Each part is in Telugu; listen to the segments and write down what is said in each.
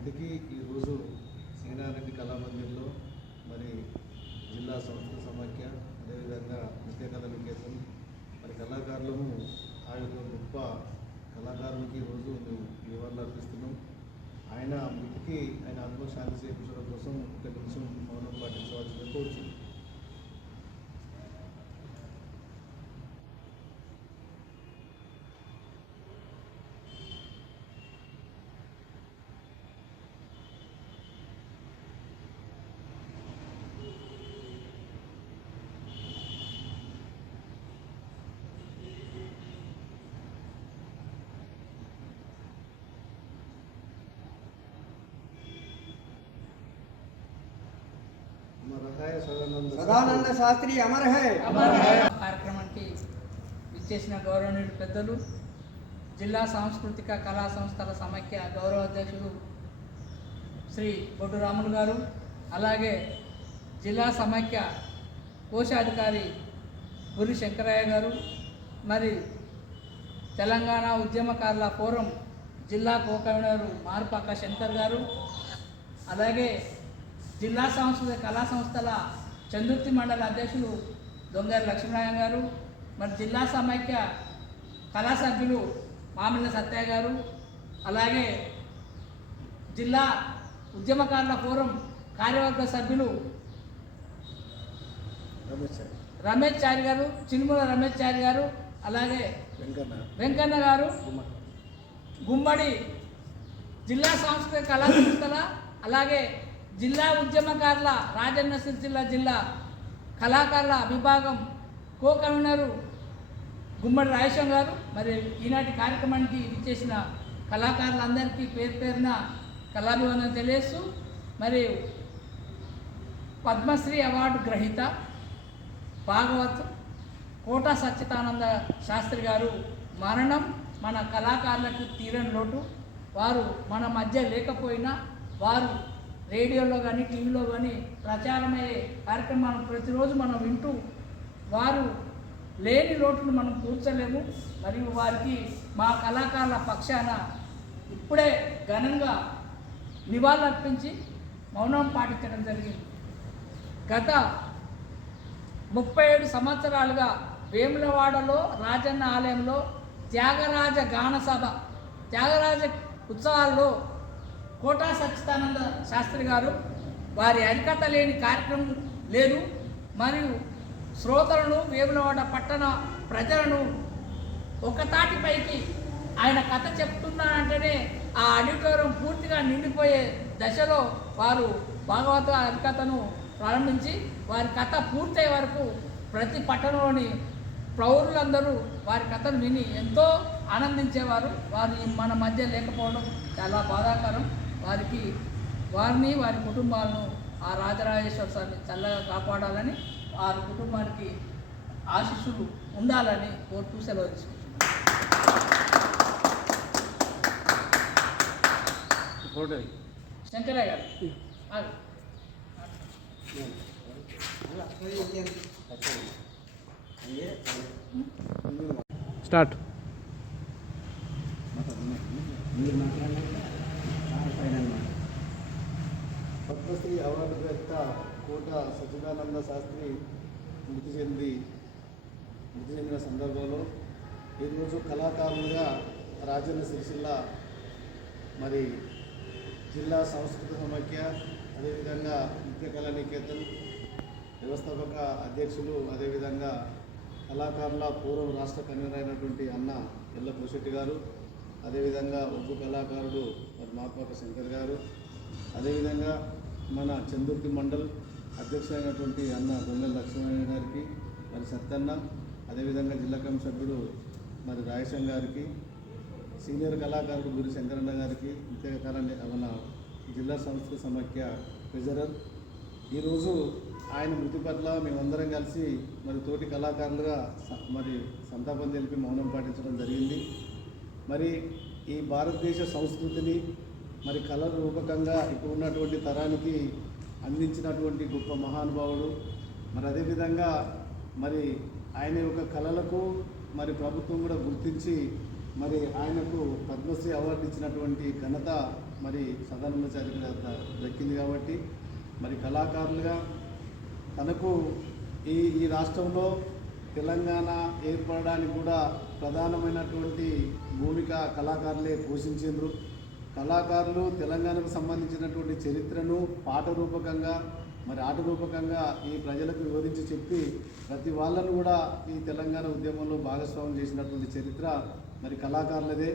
అందుకే ఈరోజు సేనారెడ్డి కళామందిర్లో మరి జిల్లా సంస్థ సమాఖ్య అదేవిధంగా నృత్య కళ నికేతన్ మరి కళాకారులము ఆ యొక్క గొప్ప కళాకారులకి ఈరోజు మేము నివాళులు అర్పిస్తున్నాం. ఆయన మృతికి ఆయన ఆత్మశాంతి చేకూర్చడం కోసం ఒక నిమిషం మౌనం పాటించవలసింది కోరుచున్నాం. సదానంద శాస్త్రి అమర్ హై. కార్యక్రమానికి ఇచ్చేసిన గౌరవనీయులు పెద్దలు జిల్లా సాంస్కృతిక కళా సంస్థల సమైక్య గౌరవ అధ్యక్షులు శ్రీ బొడ్డు రాములు గారు అలాగే జిల్లా సమైక్య కోశాధికారి గురి శంకరయ్య గారు మరి తెలంగాణ ఉద్యమకారుల ఫోరం జిల్లా కోకవినరు మార్పాక శంకర్ గారు అలాగే జిల్లా సంస్థ కళా సంస్థల చందుర్తి మండల అధ్యక్షులు దొంగరి లక్ష్మీనారాయణ గారు మరి జిల్లా సమైక్య కళా సభ్యులు మామిళ్ళ సత్య గారు అలాగే జిల్లా ఉద్యమకారుల ఫోరం కార్యవర్గ సభ్యులు రమేష్ చారి. గారు చినుముల రమేష్ చారి గారు అలాగే వెంకన్న. వెంకన్న గారు గుమ్మడి. జిల్లా సాంస్కృతిక కళా సంస్థల అలాగే జిల్లా ఉద్యమకారుల రాజన్న సిరిసిల్ల జిల్లా కళాకారుల విభాగం కో కన్వీనరు గుమ్మడి రాయశం గారు మరి ఈనాటి కార్యక్రమానికి ఇచ్చేసిన కళాకారులందరికీ పేరు పేరున కళాభివందనం తెలియస్తూ మరి పద్మశ్రీ అవార్డు గ్రహీత భాగవత్ కోట సచ్చిదానంద శాస్త్రి గారు మరణం మన కళాకారులకు తీరని లోటు. వారు మన మధ్య లేకపోయినా వారు రేడియోలో కానీ టీవీలో కానీ ప్రచారమయ్యే కార్యక్రమాలను ప్రతిరోజు మనం వింటూ వారు లేని లోటును మనం కూర్చలేము. మరియు వారికి మా కళాకారుల పక్షాన ఇప్పుడే ఘనంగా నివాళులర్పించి మౌనం పాటించడం జరిగింది. గత ముప్పై ఏడు సంవత్సరాలుగా వేములవాడలో రాజన్న ఆలయంలో త్యాగరాజ గాన సభ త్యాగరాజ ఉత్సవాల్లో కోటా సచ్చిదానంద శాస్త్రి గారు వారి అరికత లేని కార్యక్రమం లేదు. మరియు శ్రోతలను వేములవాడ పట్టణ ప్రజలను ఒకతాటిపైకి ఆయన కథ చెప్తున్నానంటేనే ఆ ఆడిటోరియం పూర్తిగా నిండిపోయే దశలో వారు భాగవత హరికథను ప్రారంభించి వారి కథ పూర్తయ్యే వరకు ప్రతి పట్టణంలోని ప్రౌరులందరూ వారి కథను విని ఎంతో ఆనందించేవారు. వారు మన మధ్య లేకపోవడం చాలా బాధాకరం. వారికి వారిని వారి కుటుంబాలను ఆ రాజరాజేశ్వర స్వామి చల్లగా కాపాడాలని వారి కుటుంబానికి ఆశీస్సులు ఉండాలని కోరుతూ సెలవు తీసుకుంటున్నాను. శంకరయ్య గారు. స్టార్ట్ పద్మశ్రీ అవార్డు గ్రహీత కోట సచ్చిదానంద శాస్త్రి మృతి చెంది మృతి చెందిన సందర్భంలో ఈరోజు కళాకారులుగా రాజన్న సిరిసిల్ల మరి జిల్లా సంస్కృత సమాఖ్య అదేవిధంగా నృత్య కళా నికేతన్ వ్యవస్థాపక అధ్యక్షులు అదేవిధంగా కళాకారుల పూర్వం రాష్ట్ర కన్వీనర్ అయినటువంటి అన్న ఎల్ల పురుషెట్టి గారు అదేవిధంగా ఉగ్గు కళాకారుడు మరి మాపాక శంకర్ గారు అదేవిధంగా మన చందుర్తి మండల్ అధ్యక్షులైనటువంటి అన్న దొంగల లక్ష్మణ గారికి మరి సత్తన్న అదేవిధంగా జిల్లా కమిటీ సభ్యుడు మరి రాయసం గారికి సీనియర్ కళాకారుడు గురి శంకరన్న గారికి నిత్య మన జిల్లా సంస్థ సమాఖ్య ట్రెజరర్. ఈరోజు ఆయన మృతి పట్ల మేమందరం కలిసి మరి తోటి కళాకారులుగా స- మరి సంతాపం తెలిపి మౌనం పాటించడం జరిగింది. మరి ఈ భారతదేశ సంస్కృతిని మరి కళ రూపకంగా ఇప్పుడు ఉన్నటువంటి తరానికి అందించినటువంటి గొప్ప మహానుభావుడు. మరి అదేవిధంగా మరి ఆయన యొక్క కళలకు మరి ప్రభుత్వం కూడా గుర్తించి మరి ఆయనకు పద్మశ్రీ అవార్డు ఇచ్చినటువంటి ఘనత మరి సదానందచారి దక్కింది కాబట్టి మరి కళాకారులుగా తనకు ఈ ఈ రాష్ట్రంలో తెలంగాణ ఏర్పడడానికి కూడా ప్రధానమైనటువంటి భూమిక కళాకారులే పోషించారు కళాకారులు తెలంగాణకు సంబంధించినటువంటి చరిత్రను పాట రూపకంగా మరి ఆట రూపకంగా ఈ ప్రజలకు వివరించి చెప్పి ప్రతి వాళ్ళను కూడా ఈ తెలంగాణ ఉద్యమంలో భాగస్వామ్యం చేసినటువంటి చరిత్ర మరి కళాకారులదే.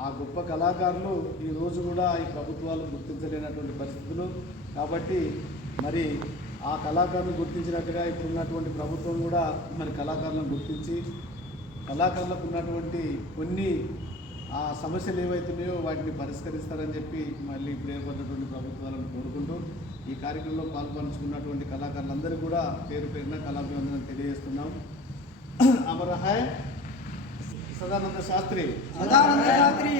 ఆ గొప్ప కళాకారులు ఈ రోజు కూడా ఈ ప్రభుత్వాలు గుర్తించలేనటువంటి పరిస్థితులు. కాబట్టి మరి ఆ కళాకారులు గుర్తించినట్టుగా ఇప్పుడు ఉన్నటువంటి ప్రభుత్వం కూడా మరి కళాకారులను గుర్తించి కళాకారులకు ఉన్నటువంటి కొన్ని ఆ సమస్యలు ఏవైతున్నాయో వాటిని పరిష్కరిస్తారని చెప్పి మళ్ళీ ప్రేరపడినటువంటి ప్రభుత్వాలను కోరుకుంటూ ఈ కార్యక్రమంలో పాల్పంచుకున్నటువంటి కళాకారులందరూ కూడా పేరు పేరున కళాభివందనం తెలియజేస్తున్నాం. అమరహాయ్ సదానంద శాస్త్రి. సదానంద శాస్త్రి